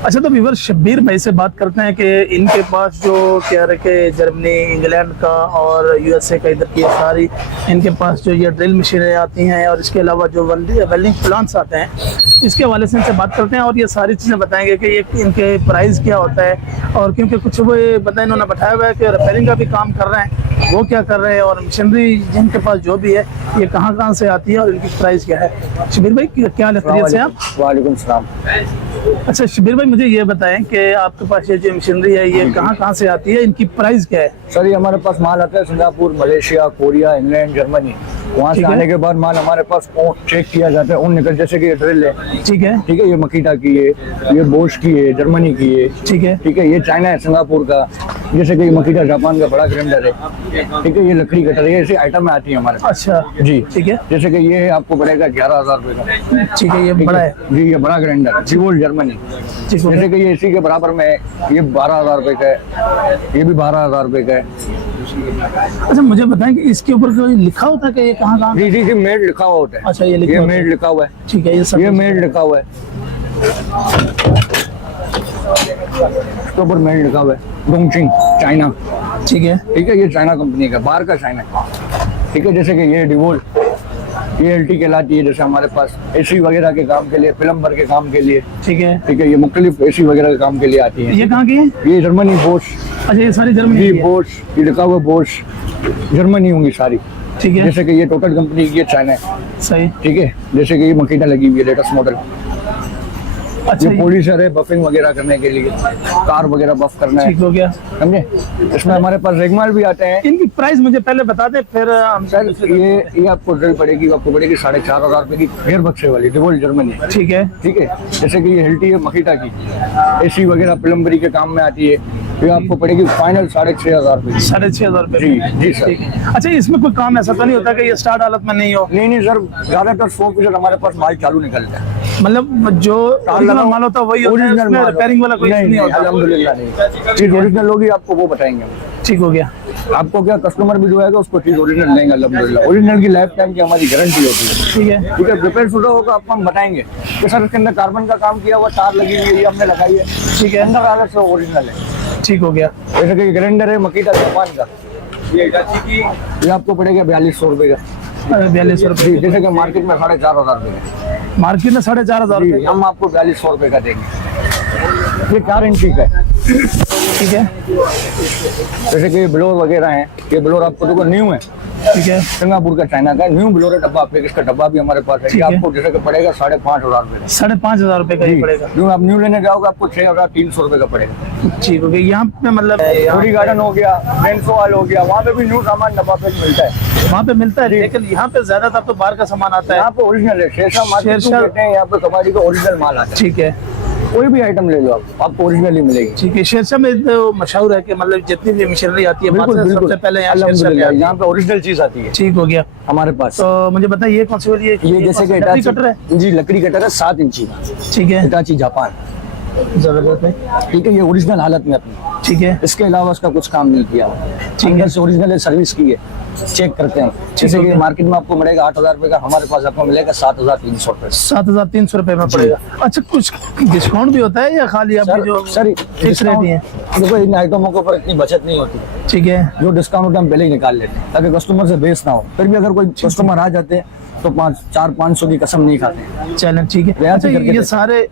अच्छा, तो व्यूअर शब्बीर भाई से बात करते हैं कि इनके पास जो कह रहे कि जर्मनी, इंग्लैंड का और यूएसए का इधर की सारी इनके पास जो ये ड्रिल मशीनें आती हैं और इसके अलावा जो वेल्डिंग प्लांट्स आते हैं, इसके हवाले से इनसे बात करते हैं और ये सारी चीज़ें बताएंगे कि ये इनके प्राइस क्या होता है। और क्योंकि कुछ वो बता इन्होंने बताया हुआ है कि रिपेयरिंग का भी काम कर रहे हैं, वो क्या कर रहे हैं और मशीनरी जिनके पास जो भी है ये कहाँ से आती है और इनकी प्राइस क्या है। शब्बीर भाई क्या हाल है आप? वालेकुम सलाम। अच्छा शब्बीर भाई, मुझे ये बताएं कि आपके पास ये जो मशीनरी है ये कहाँ से आती है, इनकी प्राइस क्या है? सर ये हमारे पास माल आता है Singapore, Malaysia, Korea, England, Germany. वहाँ से आने के बाद माल हमारे पास चेक किया जाता है, उन निकल जैसे कि ये ड्रिल है, ठीक है, ठीक है, ये मकीटा की है, ये बोश की है, जर्मनी की है, ठीक है, ठीक है, ये चाइना है सिंगापुर का, जैसे कि ये मकीटा जापान का बड़ा ग्राइंडर है, ठीक है, ये लकड़ी कटर है, ऐसी आइटम में आती है हमारे पास। अच्छा जी ठीक है, जैसे कि ये आपको पड़ेगा 11,000 रुपए का, ठीक है, ये बड़ा है जी, ये बड़ा ग्राइंडर जीवोल जर्मनी। ठीक है, जैसे कि ये इसी के बराबर में है, ये 12,000 रुपए का है, ये भी 12,000 रुपए का है। अच्छा मुझे बताएं कि इसके ऊपर कोई लिखा होता है कि ये कहाँ? जी जी जी, मेड लिखा हुआ होता है। अच्छा ये मेड लिखा हुआ है, ठीक है, ये मेड लिखा हुआ है, इसके ऊपर मेड लिखा हुआ है, डोंगचिंग चाइना, ठीक है, ठीक है, ये चाइना कंपनी का, बाहर का चाइना, ठीक है। जैसे कि ये डिवोल, ये एलटी कहलाती है, जैसे हमारे पास एसी वगैरह के काम के लिए, प्लम्बर के काम के लिए, ठीक है, ठीक है, ये मुख्तलिफ एसी वगैरह के काम के लिए आती है। ये कहाँ की है? ये जर्मनी बोश। अच्छा ये सारी जर्मनी जी की है? बोश, ये लिखा हुआ बोश, जर्मनी होंगी सारी, ठीक है, जैसे कि ये टोटल कंपनी की, ये चाइना है, सही, ठीक है। जैसे कि ये मकीटा लगी हुई है लेटेस्ट मॉडल, अच्छा ये पॉलिशर है बफिंग वगैरह करने के लिए, कार वगैरह बफ करना है, ठीक हो गया, समझे। इसमें हमारे पास रेगमाल भी आते हैं। इनकी प्राइस मुझे पहले बता दें फिर हम सर ये आपको ड्रिल पड़ेगी, आपको पड़ेगी 4,500 रुपए की, गेयर बक्से वाली, डिवोल्ट जर्मनी, ठीक है, ठीक है। जैसे कि ये हिल्टी है मकीटा की, एसी वगैरह प्लम्बरी के काम में आती है, ये आपको पड़ेगी फाइनल 6,500 रुपए की। 6,500 रुपए? जी जी सर। ठीक है। अच्छा इसमें कोई काम ऐसा तो नहीं होता कि ये स्टार्ट हालत में नहीं हो? नहीं सर, ज्यादातर 100% हमारे पास माल चालू निकलता है, मतलब जो ओरिजिनल माल होता है वही होता है, उसमें रिपेयरिंग वाला कोई नहीं होता? अल्हम्दुलिल्लाह नहीं, चीज ओरिजिनल होगी आपको वो बताएंगे हम। ठीक हो गया, आपको क्या कस्टमर भी जो आएगा उसको चीज ओरिजिनल लेंगे अल्हम्दुलिल्लाह। ओरिजिनल की लाइफ टाइम की हमारी गारंटी होती है, ठीक है, ठीक है। रिपेयर शुरू होगा आपको हम बताएंगे कि सर इसके अंदर कार्बन का काम किया हुआ तार लगी हुई है, ये हमने लगाई है, ठीक है, अंदर आगे से ओरिजिनल है, ठीक हो गया। जैसे कि ग्राइंडर है मकीटा जापान का, ये आपको पड़ेगा 4200 रुपए का, 4200 रुपए, जैसे कि मार्केट में 4,500 रुपए का, मार्केट में 4,500 रुपए, हम आपको 4200 रुपए का देंगे। ये 4 इंची का है, ठीक है, जैसे कि ब्लोर वगैरह है, ये ब्लोर आपको देखो न्यू है, ठीक है, सिंगापुर का चाइना का न्यू ब्लोर है, डब्बा आप इसका डब्बा भी हमारे पास है, ठीक ये है। आपको जैसे कि पड़ेगा 5,500 रुपए का। 5,500 रुपए का ही पड़ेगा? जो आप न्यू लेने जाओगे आपको 6,300 रुपए का पड़ेगा। ठीक हो गया। यहाँ पे मतलब थोड़ी गार्डन हो गया, फ्रेंड्सो हॉल हो गया, वहाँ पे भी न्यू सामान डब्बा पे मिलता है, वहाँ पे मिलता है, लेकिन यहाँ पे ज्यादातर तो बाहर का सामान आता है। यहाँ पे ओरिजिनल है, शेरशाह मार्केट शेरशाह- कहते हैं, यहाँ पे कबाड़ी का ओरिजिनल माल आता है, ठीक है, कोई भी आइटम ले लो आपको ओरिजिनल ही मिलेगी। ठीक है। शेरशाह में तो मशहूर है कि मतलब जितनी भी मशीनरी आती है बिल्कुल बिल्कुल, सबसे पहले यहाँ शेरशाह में अल्हम्दुलिल्लाह आती है। यहाँ पे ओरिजिनल चीज आती है ठीक हो गया। हमारे पास। तो मुझे बताइए ये कौन सी वाली है? ये जैसे कि लकड़ी कटर है? जी लकड़ी कटर है 7 इंची का, ठीक है, हिटाची जापान, जबरदस्त है, ठीक है, ये ओरिजिनल हालत में अपनी, ठीक है, इसके अलावा उसका कुछ काम नहीं किया हुआ, है। अंदर से ओरिजिनल सर्विस की है, चेक करते हैं। जैसे कि मार्केट में आपको मिलेगा 8,000 रुपए का, हमारे पास आपको मिलेगा 7,300 रुपए। 7,300 रुपए में पड़ेगा। अच्छा कुछ डिस्काउंट भी होता है या खाली आपकी जो सर फिक्स रेट ही है? देखो इन आइटमों के ऊपर इतनी बचत नहीं होती, ठीक है, जो डिस्काउंट होता है हम पहले ही निकाल लेते हैं ताकि कस्टमर से बेस ना हो। फिर भी अगर कोई कस्टमर आ जाते हैं तो 400-500 की कसम नहीं खाते। चलें ठीक है। रियायत अच्छा करके ये देते। सारे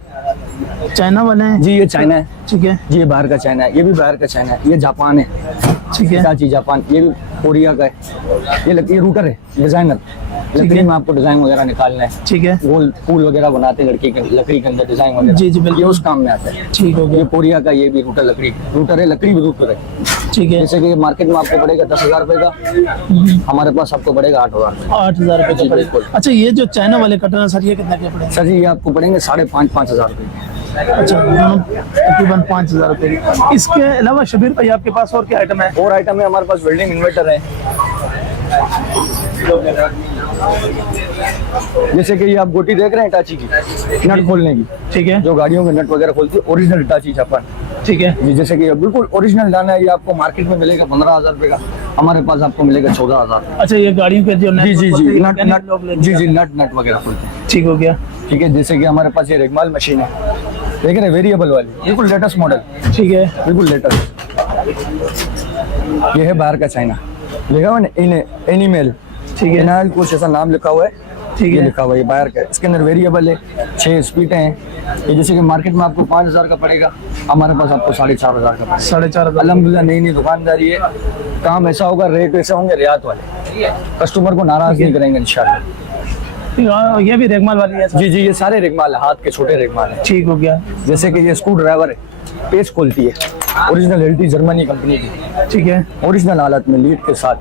चाइना वाले हैं? जी ये चाइना है, ठीक है, जी ये बाहर का चाइना है, ये भी बाहर का चाइना है, ये जापान है, ठीक है, हिटाची जापान, ये भी कोरिया का है, ये रूटर है डिजाइनर, लकड़ी में आपको डिजाइन वगैरह निकालना है, ठीक है, गोल फूल वगैरह बनाते हैं लड़की के लकड़ी के अंदर डिजाइन वगैरह, जी जी बिल्कुल, ये उस काम में आता है। ठीक हो ये गया, कोरिया का, ये भी रूटर लकड़ी रूटर है, लकड़ी भी रूटर है। ठीक है, जैसे कि मार्केट में आपको पड़ेगा 10,000 रुपए का, हमारे पास आपको पड़ेगा 8,000 रुपए। 8,000 रुपए का जी, पड़ेगा। बिल्कुल। अच्छा ये जो चाइना वाले कटर है सर ये कितने के पड़ेंगे? सर जी ये आपको पड़ेंगे 5,500 रुपए। अच्छा दोनों तकरीबन 5,000 रुपए की। इसके अलावा शबीर भाई आपके पास और क्या आइटम है? और आइटम है हमारे पास, वेल्डिंग इन्वर्टर है, जैसे कि ये आप गोटी देख रहे हैं हिटाची की, नट खोलने की, ठीक है, जो गाड़ियों के नट वगैरह खोलती है, ओरिजिनल हिटाची जापान, ठीक है, जी जैसे कि बिल्कुल ओरिजिनल दाना है, ये आपको मार्केट में मिलेगा 15,000 रुपए का, हमारे पास आपको मिलेगा 14,000। अच्छा ये गाड़ियों के जो जी जी जी नट लोग नट जी जी नट वगैरह खोलते हैं, ठीक हो गया, ठीक है। जैसे कि हमारे पास ये रेगमाल मशीन है, देख रहे वेरिएबल वाली, बिल्कुल लेटेस्ट मॉडल, ठीक है, बिल्कुल लेटेस्ट। ये है बाहर का चाइना, लिखा हुआ ना एनिमल, ठीक है, इनायल कुछ ऐसा नाम लिखा हुआ है, ठीक ये है, लिखा हुआ है बाहर का। इसके अंदर वेरिएबल है, 6 स्पीड हैं। ये जैसे कि मार्केट में आपको 5000 का पड़ेगा, हमारे पास आपको 4500 का पड़ेगा। 4500। अल्हम्दुलिल्लाह नई नई दुकानदारी है, काम ऐसा होगा, रेट ऐसे होंगे रियात वाले, कस्टमर को नाराज नहीं करेंगे इंशाल्लाह। ये भी रेगमाल वाली है सर? जी जी, ये सारे रेगमाल है, हाथ के छोटे रेगमाल है। ठीक हो गया। जैसे कि ये स्क्रू ड्राइवर है, पेच खोलती है, ओरिजिनल एलटी जर्मनी कंपनी की, ठीक है, ओरिजिनल हालत में लीड के साथ,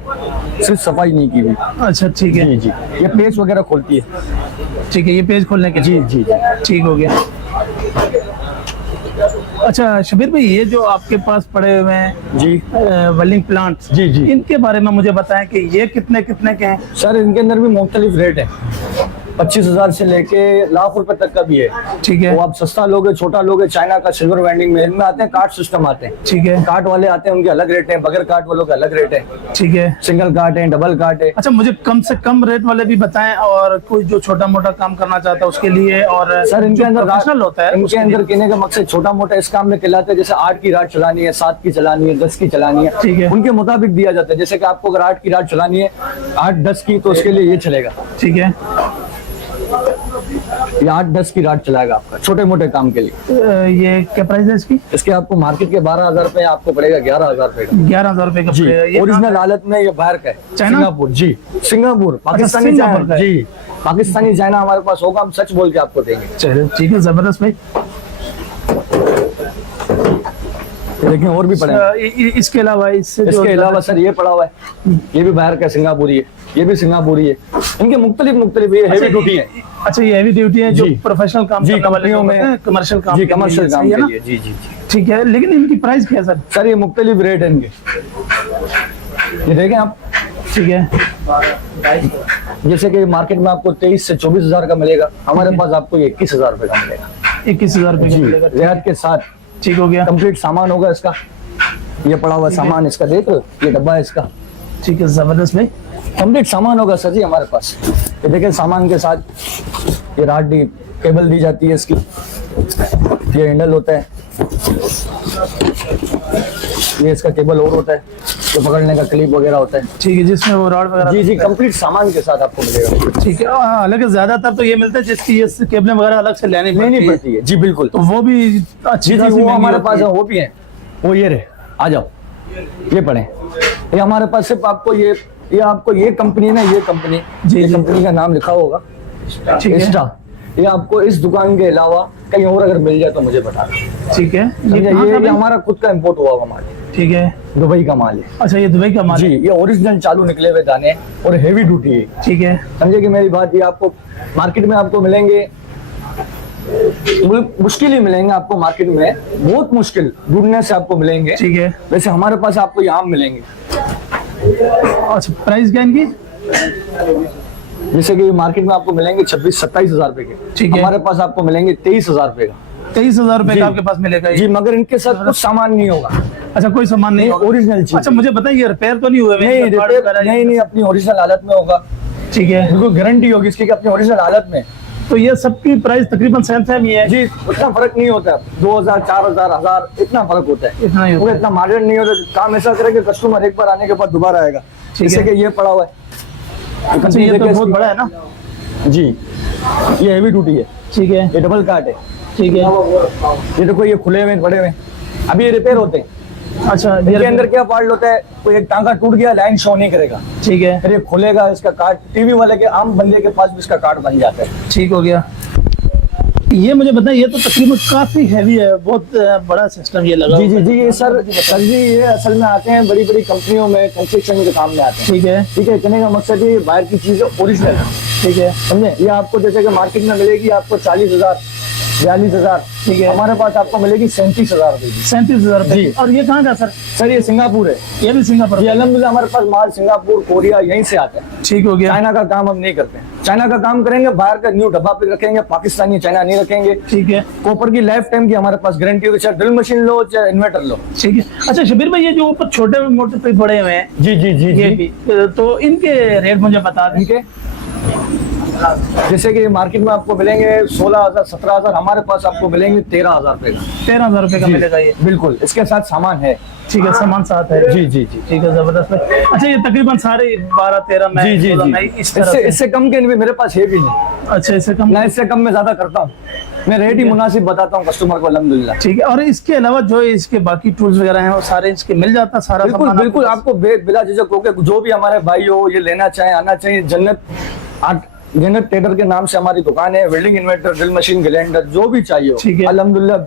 सिर्फ सफाई नहीं की हुई। अच्छा ठीक है, जी जी, ये पेच वगैरह खोलती है। ठीक है, ये पेज खोलने के? जी जी, ठीक हो गया। अच्छा शबीर भाई, ये जो आपके पास पड़े हुए हैं जी वेल्डिंग प्लांट्स, जी जी, इनके बारे में मुझे बताएं कि ये कितने कितने के हैं? सर इनके अंदर भी मुख्तलिफ रेट है, 25,000 से लेके लाख रुपए तक का भी है। ठीक है, वो आप सस्ता लोगे, छोटा लोगे, चाइना का सिल्वर वेंडिंग में, इनमें आते हैं कार्ड सिस्टम आते हैं। ठीक है, कार्ड वाले आते हैं, उनके अलग रेट है, बगैर कार्ड वालों के अलग रेट है। ठीक है, सिंगल कार्ड है, डबल कार्ड है। अच्छा मुझे कम से कम रेट वाले भी बताएं, और कोई जो छोटा मोटा काम करना चाहता है उसके लिए, और सर इनके अंदर प्रोफेशनल होता है इनके अंदर कहने का मकसद छोटा मोटा इस काम में कहलाता है, जैसे 8 की राड चलानी है, 7 की चलानी है, 10 की चलानी है, ठीक है, उनके मुताबिक दिया जाता है। जैसे कि आपको अगर 8 की राड चलानी है, 8-10 की, तो उसके लिए ये चलेगा। ठीक है, ये 8-10 की राड चलाएगा आपका छोटे मोटे काम के लिए। ये क्या प्राइस है इसकी? इसके आपको मार्केट के 12,000 रुपए, आपको पड़ेगा 11,000 रुपए का। 11,000 रुपए का जी, पड़ेगा। ये ओरिजिनल हालत में, ये बाहर का है, चाइना? सिंगापुर। जी सिंगापुर, पाकिस्तानी सिंगापुर चाइना। का है। जी पाकिस्तानी चाइना हमारे पास होगा, हम सच बोल के आपको देंगे। चलो ठीक है, जबरदस्त भाई। लेकिन और भी पड़े हैं। इसके अलावा इसके अलावा सर ये पड़ा हुआ है, ये भी बाहर का सिंगापुरी है, ये भी सिंगापुरी है। इनके मुख्तलिफ ये हैवी ड्यूटी है। अच्छा ये हैवी ड्यूटी है, जो जी। प्रोफेशनल काम जी, करने वाले कंपनियों लोग में, होते हैं, कमर्शियल काम जी के लिए, कमर्शियल काम सही है के ना? लिए। जी जी जी, ठीक है, लेकिन इनकी प्राइस क्या है सर? सर ये मुख्तलिफ रेट है इनके, ये देखें आप। ठीक है, जैसे कि मार्केट में आपको 23 से 24,000 का मिलेगा, हमारे पास आपको 21,000 रुपए का मिलेगा। 21,000 रुपए का जी, मिलेगा। रियायत के साथ। ठीक हो गया। कंप्लीट सामान होगा इसका, ये पड़ा हुआ सामान इसका, देख लो ये डब्बा है इसका। ठीक है, जबरदस्त भाई। कंप्लीट सामान होगा सर जी हमारे पास। ये देखें सामान के साथ ये राड दी, केबल दी जाती है इसकी, ये हैंडल होता है, ये इसका केबल और होता है, तो पकड़ने का क्लिप वगैरह होता है। ठीक है, जिसमें वो रॉड वगैरह। जी जी, कंप्लीट सामान के साथ आपको मिलेगा। ठीक है, हालांकि ज्यादातर तो ये मिलता है जिसकी ये केबलें वगैरह अलग से लेनी पड़ती है। जी बिल्कुल, तो वो भी अच्छी जी जी, खासी वो महंगी हमारे होती पास है। है, वो भी है। वो ये रहे, आ जाओ, ये पढ़े। ये हमारे पास सिर्फ आपको ये आपको ये कंपनी ना, ये कंपनी, जी, ये जी। कंपनी का नाम लिखा होगा, ठीक है, इंस्टा। ये आपको इस दुकान के अलावा कहीं और अगर मिल जाए तो मुझे बता दो। ठीक है। ये कहाँ का भाई? हमारा खुद का इंपोर्ट हुआ माल, ठीक है। दुबई का माल है। अच्छा ये दुबई का माल जी, है। ये ओरिजिनल चालू निकले हुए दाने और हेवी ड्यूटी है। ठीक है, समझे कि मेरी बात, ये आपको मार्केट में आपको मिलेंगे, मुश्किल ही मिलेंगे आपको मार्केट में, बहुत मुश्किल ढूंढने से आपको मिलेंगे। ठीक है। वैसे हमारे पास आपको यहाँ मिलेंगे। अच्छा प्राइस क्या इनकी? जैसे कि मार्केट में आपको मिलेंगे 26-27 हजार रुपए के, ठीक है। हमारे पास आपको मिलेंगे 23,000 रुपए का। 23,000 रुपए जी। का आपके पास मिलेगा ये? जी, मगर इनके साथ कुछ सामान नहीं होगा। अच्छा कोई सामान नहीं होगा? ओरिजिनल चीज। अच्छा मुझे बताइए, ये रिपेयर तो नहीं हुए? नहीं रिपेयर नहीं, अपनी ओरिजिनल हालत में होगा। ठीक है, बिल्कुल गारंटी होगी इसकी कि अपनी ओरिजिनल हालत में। तो ये सबकी प्राइस तकरीबन सेम ही है? जी, उतना फर्क नहीं होता, 2,000, 4,000, 1,000 इतना फर्क होता है। इतना ही होता है। इतना मार्जिन नहीं होता। काम ऐसा करे कि कस्टमर एक बार आने के बाद दोबारा आएगा। जैसे कि ये पड़ा हुआ है, अच्छा ये तो बहुत बड़ा है ना? जी, ये हेवी ड्यूटी है। ठीक है, ये डबल काट है। ठीक है। ये देखो, ये खुले हुए पड़े हुए, अभी ये रिपेयर होते हैं। अच्छा इसके अंदर क्या पार्ट होता है, कोई एक टांका टूट गया, लाइन शो नहीं करेगा, ठीक है, फिर ये खुलेगा, इसका कार्ड टीवी वाले के, आम बंदे के पास भी इसका कार्ड बन जाता है। ठीक हो गया। ये मुझे बताइए, ये तो तकरीबन काफी हैवी है, बहुत बड़ा सिस्टम ये लगा। जी जी जी, ये सर जी, ये असल में आते हैं बड़ी बड़ी कंपनियों में, कंस्ट्रक्शन के काम में आते हैं। ठीक है, ठीक है, कहने का मकसद ये बाहर की चीज ओरिजिनल है। ठीक है, समझे, ये आपको जैसे कि मार्केट में मिलेगी आपको 40,000, 42,000, ठीक है। हमारे पास आपको मिलेगी 37,000 रुपए की। 37,000 रुपए। जी। और ये कहाँ का सर? सर ये सिंगापुर है। ये भी सिंगापुर? ये अल्हम्दुलिल्लाह हमारे पास माल सिंगापुर, कोरिया यहीं से आता है। ठीक हो गया। चाइना का काम हम नहीं करते हैं। चाइना का काम करेंगे, बाहर का न्यू डब्बा पे रखेंगे, पाकिस्तानी चाइना नहीं रखेंगे। ठीक है, कॉपर की लाइफ टाइम की हमारे पास गारंटी होगी, चाहे ड्रिल मशीन लो चाहे इन्वर्टर लो। ठीक है। अच्छा शबीर भाई, ये जो ऊपर छोटे मोटे पे पड़े हुए हैं, जी जी जी ये जी, भी, तो इनके रेट मुझे बता दें। इनके जैसे कि मार्केट में आपको मिलेंगे 16,000 17,000, हमारे पास आपको मिलेंगे 13,000 रुपए का। 13,000 रुपए का जी, मिलेगा ये? बिल्कुल, इसके साथ सामान है। ठीक है, सामान साथ है। जी जी जी। ठीक है, जबरदस्त भाई। अच्छा, ये तकरीबन सारे 12-13 में, जी जी 16 जी, में इस तरह से? इससे कम के भी मेरे पास है भी नहीं। अच्छा, इससे कम? मैं इससे कम में ज्यादा करता हूँ, मैं रेट ही मुनासिब बताता हूँ कस्टमर को, अल्हम्दुलिल्लाह। ठीक है, और इसके अलावा जो इसके बाकी टूल्स वगैरह हैं वो सारे इसके मिल जाता सारा? बिल्कुल सामान बिल्कुल, आपको बिला झिझक होकर जो भी हमारे भाई हो ये लेना चाहे आना चाहिए। जन्नत ट्रेडर के नाम से हमारी दुकान है। Welding inverter, drill machine, grinder जो भी चाहिए ठीक है। हो, अल्हम्दुलिल्लाह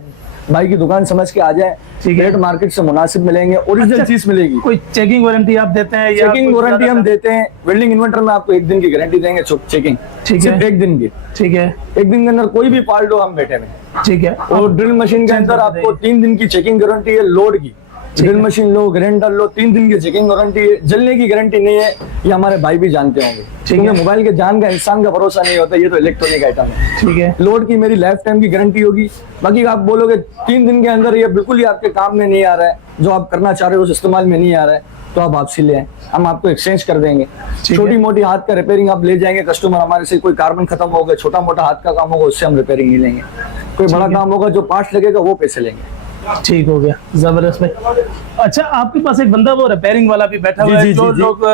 भाई की दुकान समझ के आ जाए। ठीक है। रेट मार्केट से मुनासिब मिलेंगे, ओरिजिनल अच्छा, चीज मिलेगी। कोई चेकिंग वारंटी आप देते हैं? या चेकिंग कुछ वारंटी हम ज्यादा? देते हैं। वेल्डिंग इन्वर्टर में आपको 1 दिन की गारंटी देंगे, चेकिंग ठीक सिर्फ है। 1 दिन की। ठीक है, 1 दिन के अंदर कोई भी फॉल्ट हो हम बैठे में। ठीक है। और ड्रिल मशीन के अंदर आपको 3 दिन की चेकिंग गारंटी है लोड की। ड्रिल मशीन लो, ग्राइंडर लो, 3 दिन की चेकिंग गारंटी है। जलने की गारंटी नहीं है, ये हमारे भाई भी जानते होंगे। क्योंकि मोबाइल के जान का इंसान का भरोसा नहीं होता, ये तो इलेक्ट्रॉनिक आइटम है। ठीक है। लोड की मेरी लाइफ टाइम की गारंटी होगी। बाकी आप बोलोगे 3 दिन के अंदर ये बिल्कुल ही आपके काम में नहीं आ रहा है, जो आप करना चाह रहे हो उस इस्तेमाल में नहीं आ रहा है, तो आप वापसी ले आए, हम आपको एक्सचेंज कर देंगे। छोटी मोटी हाथ का रिपेयरिंग आप ले जाएंगे कस्टमर हमारे से। कोई कार्बन खत्म हो गया, छोटा मोटा हाथ का काम होगा, उससे हम रिपेयरिंग नहीं लेंगे। कोई बड़ा काम होगा, जो पार्ट्स लगेगा वो पैसे लेंगे। ठीक हो गया, जबरदस्त भाई। अच्छा, आपके पास एक बंदा वो रिपेयरिंग वाला भी बैठा हुआ है, जी, जो जी, लोग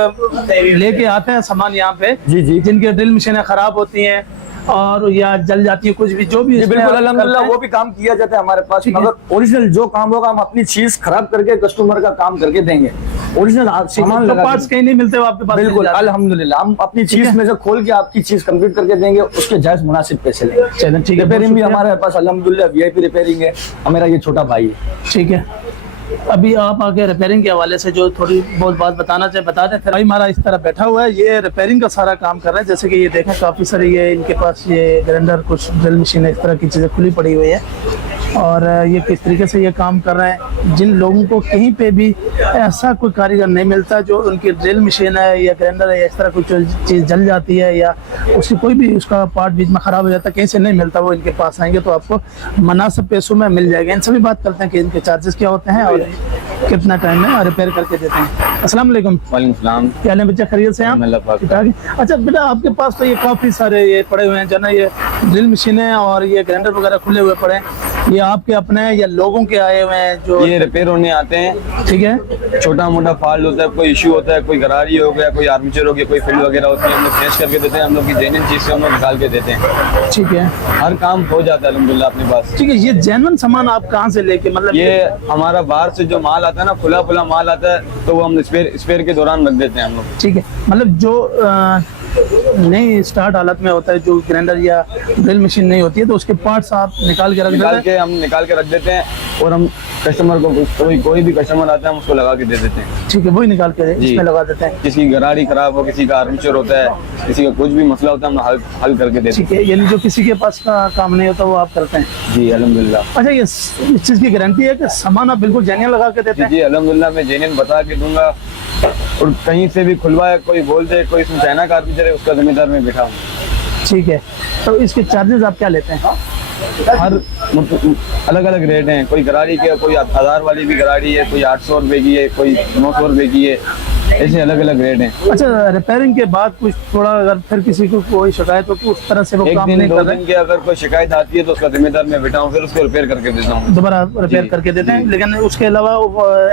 लेके आते हैं सामान यहाँ पे, जी जी, जिनके ड्रिल मशीनें खराब होती हैं और या जल जाती है, कुछ भी जो भी इसमें बिल्कुल अल्हम्दुलिल्लाह करते हैं। वो भी काम किया जाता है हमारे पास। ठीक है। मगर ओरिजिनल जो काम होगा हम अपनी चीज खराब करके कस्टमर का काम करके देंगे। ओरिजिनल सामान तो लगा पार्ट्स कहीं नहीं मिलते, वो आपके पास बिल्कुल मिल जाते हैं। अल्हम्दुलिल्लाह हम अपनी चीज में से खोल के आपकी चीज कंप्लीट करके देंगे, उसके जायज मुनासिब पैसे लेंगे। चलें, ठीक है। रिपेयरिंग भी बहुत हमारे पास अल्हम्दुलिल्लाह VIP रिपेयरिंग है। मेरा ये छोटा भाई है। ठीक है, अभी आप आगे रिपेयरिंग के हवाले से जो थोड़ी बहुत बात बताना चाहे बता दें। फिर भाई हमारा इस तरह बैठा हुआ है, ये रिपेयरिंग का सारा काम कर रहा है। जैसे कि ये देखें, काफ़ी सारी ये इनके पास ये ग्राइंडर, कुछ ड्रिल मशीन, इस तरह की चीज़ें खुली पड़ी हुई है। और ये किस तरीके से ये काम कर रहे हैं। जिन लोगों को कहीं पे भी ऐसा कोई कारीगर नहीं मिलता जो उनकी ड्रिल मशीन है या ग्राइंडर है या इस तरह कोई चीज़ जल जाती है या उसकी कोई भी उसका पार्ट बीच में ख़राब हो जाता है, कहीं से नहीं मिलता, वो इनके पास आएंगे तो आपको मुनासिब पैसों में मिल जाएगा। इनसे भी बात करते हैं कि इनके चार्जेस क्या होते हैं और कितना टाइम में रिपेयर करके देते हैं। अस्सलाम वालेकुम। वालेकुम सलाम। क्या हाल है बच्चा, खैरियत से हैं आप? अल्लाह पाक। ठीक ठाक है। अच्छा बेटा, आपके पास तो ये काफ़ी सारे ये पड़े हुए हैं जो ना, ये ड्रिल मशीनें और ये ग्राइंडर वगैरह खुले हुए पड़े हैं। ये आपके अपने हैं या लोगों के आए हुए हैं जो? ये रिपेयर होने आते हैं। ठीक है। छोटा मोटा फॉल्ट होता है, कोई इशू होता है, कोई गरारी हो गया, कोई आर्मेचर हो गया, कोई फिल्ड वगैरह होती है, हम लोग चेंज करके देते हैं। हम लोग की जेन्युइन चीज से हम लोग निकाल के देते हैं। ठीक है, हर काम हो जाता है अल्हम्दुलिल्लाह अपने पास। ठीक है। ये जेन्युइन सामान आप कहाँ से लेके, मतलब ये हमारा बाहर से जो माल आता है ना, खुला खुला माल आता है, तो वो हम स्पेयर के दौरान रख देते हैं हम लोग। ठीक है, मतलब जो नई स्टार्ट हालत में होता है, जो ग्राइंडर या ड्रिल मशीन नहीं होती है, तो उसके पार्ट्स आप निकाल के रख देते हैं? हम निकाल के रख देते हैं और हम कस्टमर को, कोई भी कस्टमर आता है हम उसको लगा के दे देते हैं। ठीक है, वही निकाल के जी। इसमें लगा देते हैं। किसी की गरारी खराब हो, किसी का आर्मेचर होता है, किसी का कुछ भी मसला होता है, हम हल करके देते हैं। ठीक है, यानी जो किसी के पास का काम नहीं होता वो आप करते हैं? जी अल्हम्दुलिल्लाह। अच्छा, ये इस चीज़ की गारंटी है कि सामान आप बिल्कुल जेन्युइन लगा के देते हैं? जी अल्हम्दुलिल्लाह, मैं जेन्युइन बता के दूंगा। और कहीं से भी खुलवाए, कोई बोल दे कोई इसमें चाइना का आर्मेचर है, उसका जिम्मेदार मैं बैठा हूँ। ठीक है, तो इसके चार्जेस आप क्या लेते हैं? हर अलग अलग रेट हैं। कोई गरारी के, कोई 1000 वाली भी गरारी है, कोई 800 रुपए की है, कोई 900 रुपए की है, ऐसे अलग अलग रेट हैं। अच्छा, रिपेयरिंग के बाद कुछ थोड़ा अगर फिर किसी को कोई शिकायत हो तो उस तरह से वो एक काम दिन नहीं 2 कर रहे, दिन की अगर कोई शिकायत आती है तो उसका जिम्मेदार मैं बैठा हूँ, फिर उसको रिपेयर करके देता हूँ। दोबारा रिपेयर जी, करके देते हैं, जी। लेकिन उसके अलावा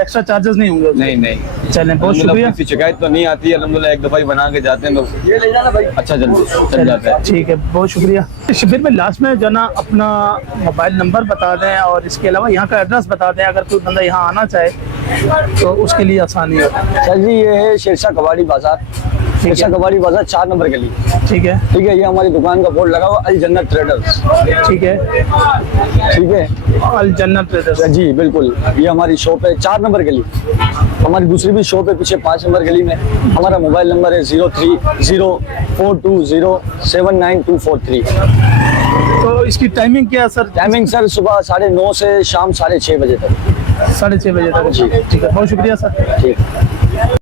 एक्स्ट्रा चार्जेस नहीं होंगे उसके? नहीं नहीं, चलें, बहुत शुक्रिया। किसी शिकायत तो नहीं आती है अल्हम्दुलिल्लाह। एक दफा ही बना के जाते हैं तो अच्छा चल जाता है। ठीक है, बहुत शुक्रिया। शबीर में लास्ट में जो ना अपना मोबाइल नंबर बता दें और इसके अलावा यहाँ का एड्रेस बता दें, अगर कोई बंदा यहाँ आना चाहे तो उसके लिए आसानी हो। सर जी ये है शेरशाह कबाड़ी बाजार, शेरशाह कबाड़ी बाजार 4 नंबर गली। ठीक है। ठीक है, ये हमारी दुकान का बोर्ड लगा हुआ अल जन्नत ट्रेडर्स। ठीक है, ठीक है, अल जन्नत ट्रेडर्स। जी बिल्कुल, ये हमारी शॉप है 4 नंबर गली। हमारी दूसरी भी शॉप है पीछे 5 नंबर गली में। हमारा मोबाइल नंबर है 030420792243। तो इसकी टाइमिंग क्या है सर? टाइमिंग सर सुबह 9:30 से शाम 6:30 बजे तक। 6:30 बजे तक। जी। ठीक है, बहुत शुक्रिया सर। ठीक।